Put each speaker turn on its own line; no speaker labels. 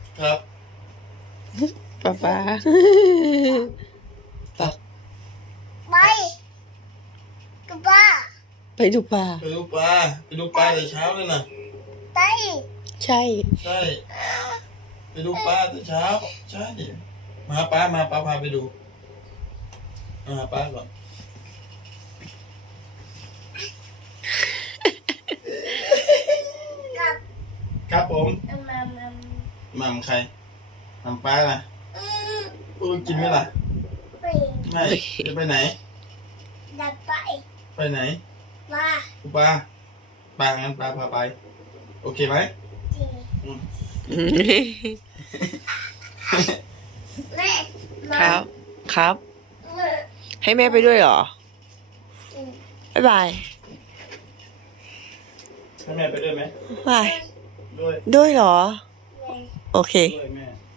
ครับ
ป๊าป๊า
ไปกับป้า
ไปดูปลา
ไปดูปลาแต่เช้าเลยนะ
ไป
ใช่
ใช่ไปดูปลาแต่เช้าใช่มาหาป้าพาไปดูมาหาป้าก่อน
กับ
ครับผม
มา
หม่ำใครหม่ำป้าล่ะกินไหมล่ะ
ไป
ไม่จะไปไหน
ดับไป
ไปไหน
มา
ดูปลางั้นปลาพาไปโอเคไหม
จี
อืม
แม่
ครับ ครับ
มา
ให้แม่ไปด้วยเหรอ บ๊ายบาย
ให้แม่ไปด้วยไหม
บาย
ด้วย
ด้วยเหรอ
แม่
โอเค
ด้วยแม่